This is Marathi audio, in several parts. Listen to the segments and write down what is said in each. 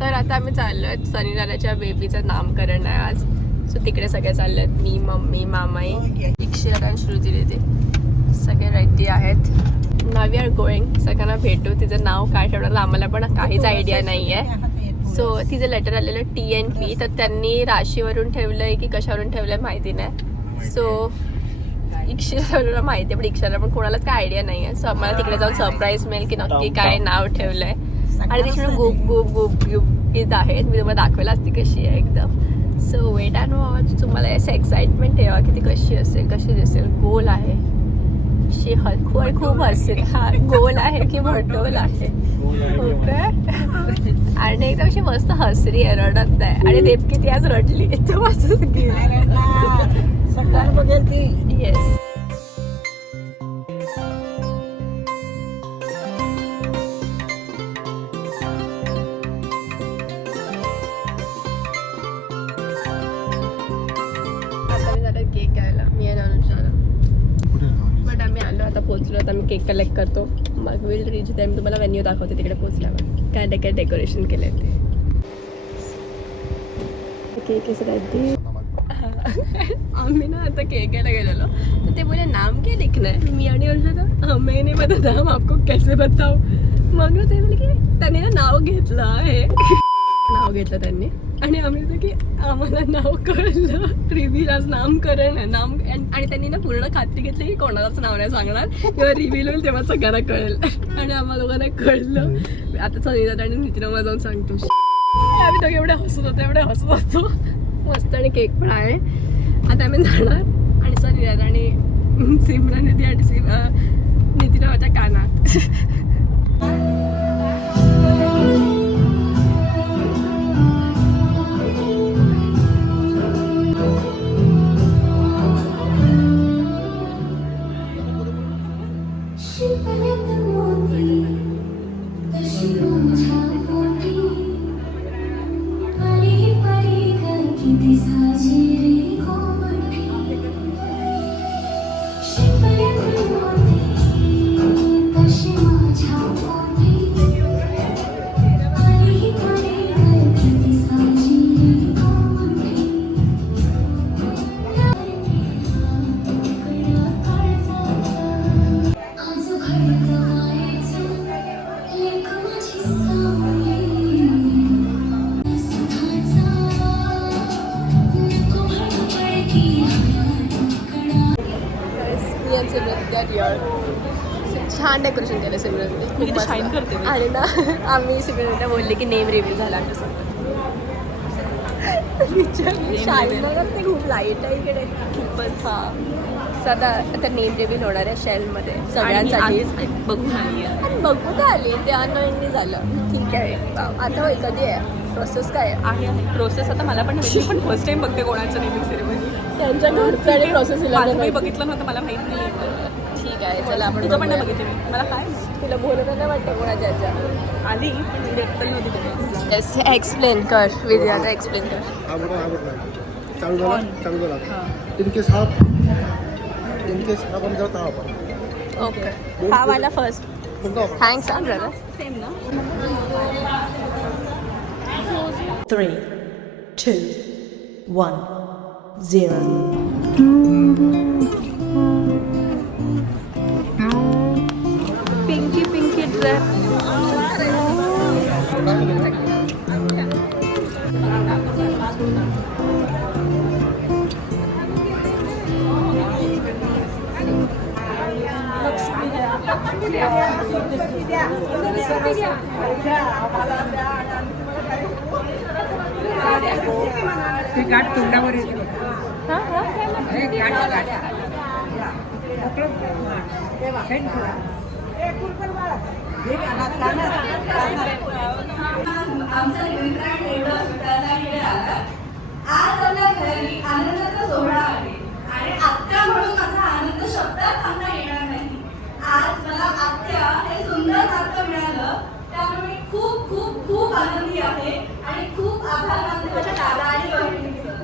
तर आता आम्ही चाललोय सनीराच्या बेबीचं नामकरण आहे आज. सो तिकडे सगळे चालले आहेत. मी, मम्मी, मामाई, इक्षिरा आणि श्रुती दीदी सगळे रेडी आहेत. Now we R going. सगळ्यांना भेटू. तिचं नाव काय ठेवणार आम्हाला पण काहीच आयडिया नाही आहे. सो तिचं लेटर आलेलं TNP. तर त्यांनी राशीवरून ठेवलंय की कशावरून ठेवलंय माहिती नाही. सो इक्षिराला माहिती आहे पण इक्षिराला पण कोणालाच काय आयडिया नाही आहे. सो आम्हाला तिकडे जाऊन सरप्राईज मिळेल की नक्की काय नाव ठेवलंय. आणि तिकडे गुप गुप गुप गुप आहेत. मी तुम्हाला दाखवायला असते कशी आहे एकदम. So wait and watch. तुम्हाला असं एक्साइटमेंट ठेवा की ती कशी असेल, कशी दिसेल. गोल आहे शी खूप हसेल. हा गोल आहे की भटोल आहे. ओके. आणि एकदम अशी मस्त हसरी आहे, रडत आहे. आणि नेमकी ती आज रडली एकदम असंच बघेल ती. येस. केक घ्यायला मी आणि अनुषाला. बट आम्ही आलो आता पोहोचलो. आता आम्ही केक कलेक्ट करतो. मग विल रीच टाइम तुम्हाला व्हेन्यू दाखवते तिकडे पोहोचल्यावर काय काय डेकोरेशन केलंय ते. Cake is ready. आम्ही ना आता केक घ्यायला गेलेलो तर ते बोले नाम क्या लिखना है. मी आणि अनुषा हमें नहीं पता था, हम आपको कैसे बताओ. मग ना ते बोले की त्याने ना नाव घेतलं आहे. नाव घेतलं त्यांनी आणि आम्ही होतो की आम्हाला नाव कळलं. रिव्हील आज नामकरण आहे नाम. आणि त्यांनी ना पूर्ण खात्री घेतली की कोणालाच नाव नाही सांगणार किंवा रिव्हील होईल तेव्हा सगळ्यांना कळेल. आणि आम्हाला लोकांना कळलं. आता सनीदा आणि नितीनला जाऊन सांगतो. आम्ही तर एवढे हसत होतो. मस्त. आणि केक पण आहे. आता आम्ही जाणार आणि सनीदा आणि सिमरन निधी आणि नितीन माझ्या कानात. छान डेकोरेशन केलं सिमरनने. शाईन करते. आणि ना आम्ही सिमरनला बोलले की नेम रिव्हील झाला तसं. शाईन ते खूप लाईट आहे इकडे खूपच. हां. सध्या आता नेम रिव्हील होणार आहे शेलमध्ये सगळ्यांसाठी. बघून आली आणि बघून आली ते अनोइंगली झालं. ठीक आहे. आता होय कधी आहे प्रोसेस काय आहे. प्रोसेस आता मला पण पण फर्स्ट टाइम बघते कोणाचं नेमिंग सेरेमनी. त्यांच्या घरचं आणि प्रोसेस बघितलं नव्हतं मला माहिती नाही. ठीक आहे चला आपण तुझं पण नाही बघितलं. मला काय तुला बोलत नाही वाटतं कोणाच्या ह्याच्या आधी पण देखतही नव्हती तुम्ही. येस एक्सप्लेन कर विद्या. आता एक्सप्लेन कर. चालू झाला. इनकेस हा पण जाता आपण. ओके. हा वाला फर्स्ट. थँक्स हा ब्रदर. सेम ना. 3, 2, 1, 0. पिंकी ड्रेस. ते गाठ तोंडावर येते. आज आपल्या घरी आनंदाचा सोहळा आहे आणि आत्या म्हणून माझा आनंद शब्दात सांगता येणार नाही. आज मला आत्या हे सुंदर नातं मिळालं त्यामुळे मी खूप खूप खूप आनंदी आहे आणि खूप आभार मानते माझ्या दादा आणि बहिणींचे.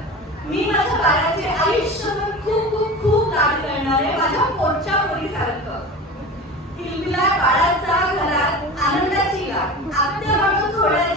मी माझ्या बाळाचे आयुष्यभर खूप खूप खूप लाड करणार आहे माझ्या पोटच्या पोरीसारखं. किलबिलाट बाळाचा घरात आनंदाची गाठ आत्या म्हणून सोहळ्यात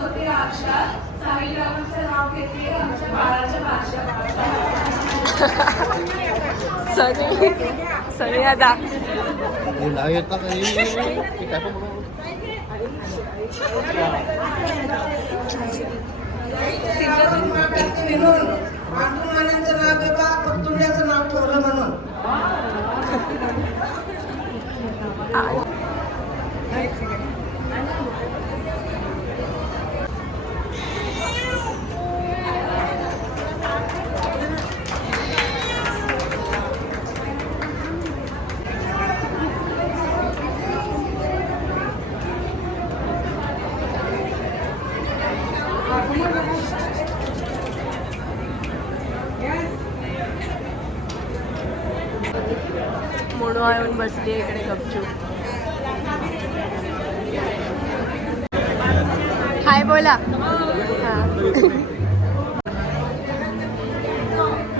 होते आशा साहिल रावांचं नाव घेते आमच्या बाळाच्या भाषा सनी दादा हे नाव येतं का? हे काय पण म्हणू. नाव घेता पतुंड्याचं नाव ठेवलं म्हणून मोनू येऊन बसली इकडे गपचूप. हाय बोला.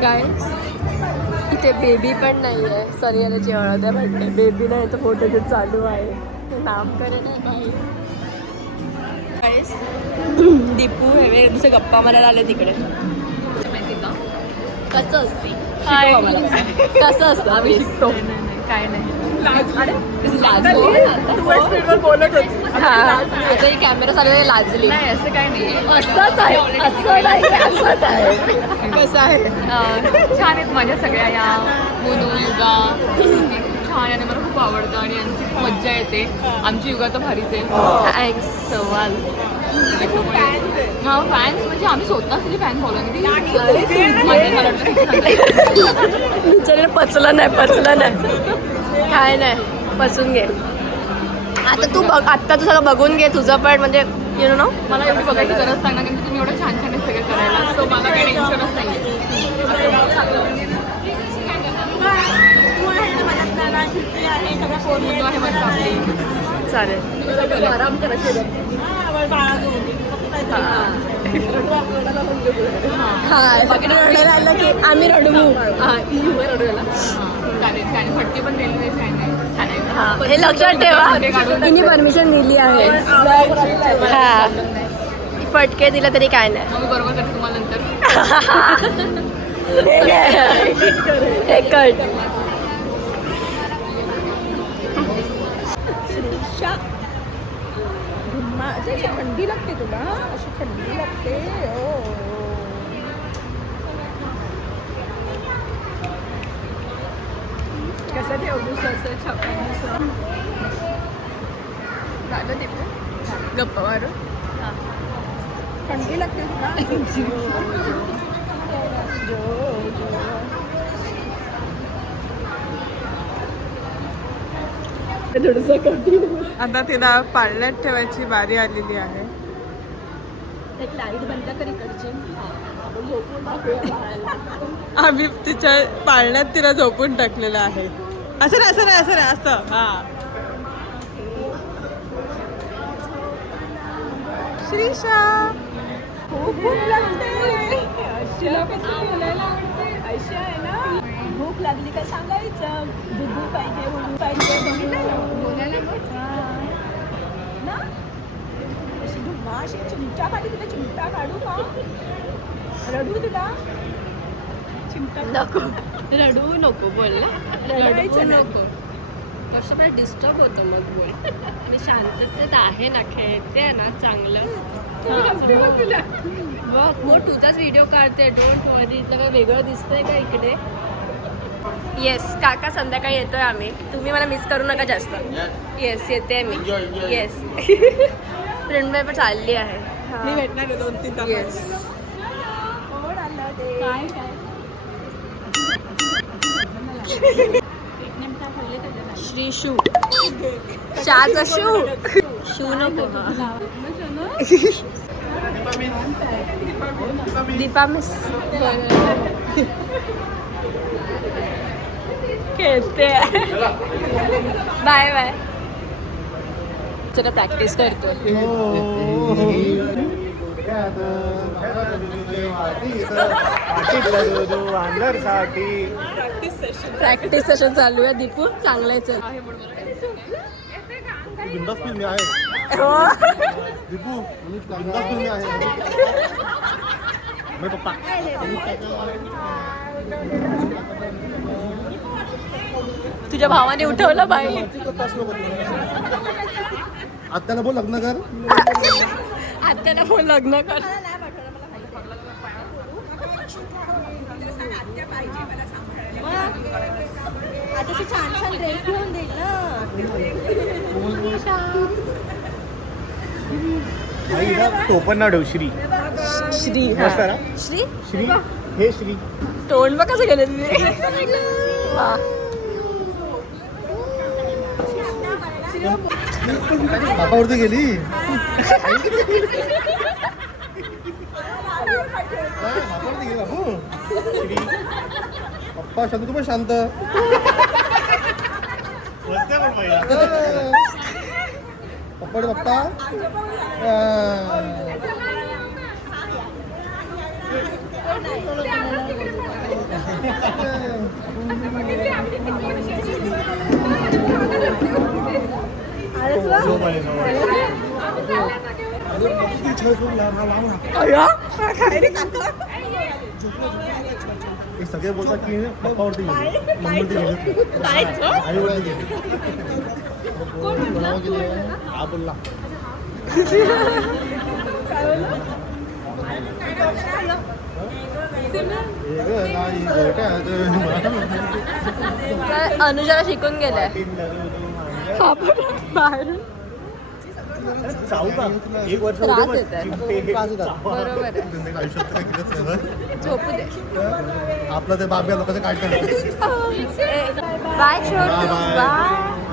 काय इथे बेबी पण नाही आहे. सरियाची हळद आहे म्हणते. बेबी नाही तर फोटोशूट चालू आहे. नामकरण आहे काही. दीपू हे दुसरे गप्पा मारायला आले तिकडे. कसं असते कसं असतं आम्ही शिकतो. काय नाही बोलत होती. हा आता कॅमेरा चालू आहे. लाजली नाही असं काय नाही. असंच आहे. असं नाही असंच आहे. कसं आहे. छान आहेत माझ्या सगळ्या या मोनू युगा छान आणि मला खूप आवडतं आणि यांची खूप मज्जा येते. आमची युगा तर भारीच आहे. थँक्स सवाल. हा फॅन्स म्हणजे आम्ही स्वतः तुझे फॅन फॉलो बिचारीला पचलं नाही काय नाही पचून घे. आता तू बघ. आत्ता तू सगळं बघून घे तुझं पण म्हणजे यु नो मला एवढी बघायची गरज नाही ना कारण तुम्ही एवढं छान छान आहे सगळं करायला. सो मला काही टेन्शनच नाही. आहे मस्त आपली. चालेल. आराम करायचे. हा रडायला आलं की आम्ही रडवू. चालेल फटके पण रेल्वे छान आहे. हा हे लक्षात ठेवा. तिने परमिशन दिली आहे. हा फटके दिला तरी काय नाही. मग मी बरोबर करते तुम्हाला नंतर. हे कट. थंडी लागते तुला. अशी थंडी लागते. कसं ठेवलंस असं छान झालं ते गप्पा मारू. थंडी लागते तुला. आता तिला पाळण्यात ठेवायची बारी आलेली आहे. लाईट बंद कर इकडची. आम्ही तिच्या पाळण्यात तिला झोपून टाकलेलं आहे. असं नाही असं. हा श्रीशा खूप लागते. अशीला कसं बोलायला आवडते. अशी आहे ना. भूक लागली का सांगायचं. दूध पाहिजे म्हणून पाहिजे बोलायला ना. अशी धुम्मा अशी चिमटा काढू. तुला चिमटा काढू का. रडू तुला. चिमटा नको रडू नको बोल ना. रडू नको. कसं पण डिस्टर्ब होतं मग बोल. आणि शांततेत आहे ना खेळते ना चांगलं. बघ मग तुझाच व्हिडिओ काढते. डोंट वरी. इथलं काय वेगळं दिसतंय का इकडे. येस काका संध्याकाळी येतोय आम्ही. तुम्ही मला मिस करू नका जास्त. येस येते मी. येस फ्रेंड पण चालली आहे. मी भेटणार आहे 2-3 तास. येस कोण आलं ते. काय श्री शू. शाचा शू. शू नको. दीपा मिस. खेळते बाय बाय चला प्रॅक्टिस करतो प्रॅक्टिस सेशन चालू आहे दीपू चांगलंच आहे बिंदास फिल्म आहे हो दीपू बिंदास फिल्म आहे मी पप्पा तुझ्या भावाने उठवलं बाई आत्याला बोल लग्न कर आत्याला बोल लग्न कर आता छान छान ड्रेस घेऊन देईल ना आई ना टोपण नाव ठेव श्री श्री मस्त आहे ना? श्री श्री हे श्री तोंड बघ कसं गेलं तिने वा. बापावरती गेली बापावरती गेली बापू श्री पप्पा शांत तू पण शांत पप्पा रे पप्पा सगळे बोलतात की पप्पावरती गेले मम्मीवरती गेले आईवरती गेले हा बोलला अनुजाला शिकून गेलाय बाहेर एक वर्ष त्रास येत आहे बरोबर आहे आयुष्यात काय केलंच नाही झोपू दे आपलं ते बाब्या लोकांचं काय करतात बाय छोटू Bye. बाय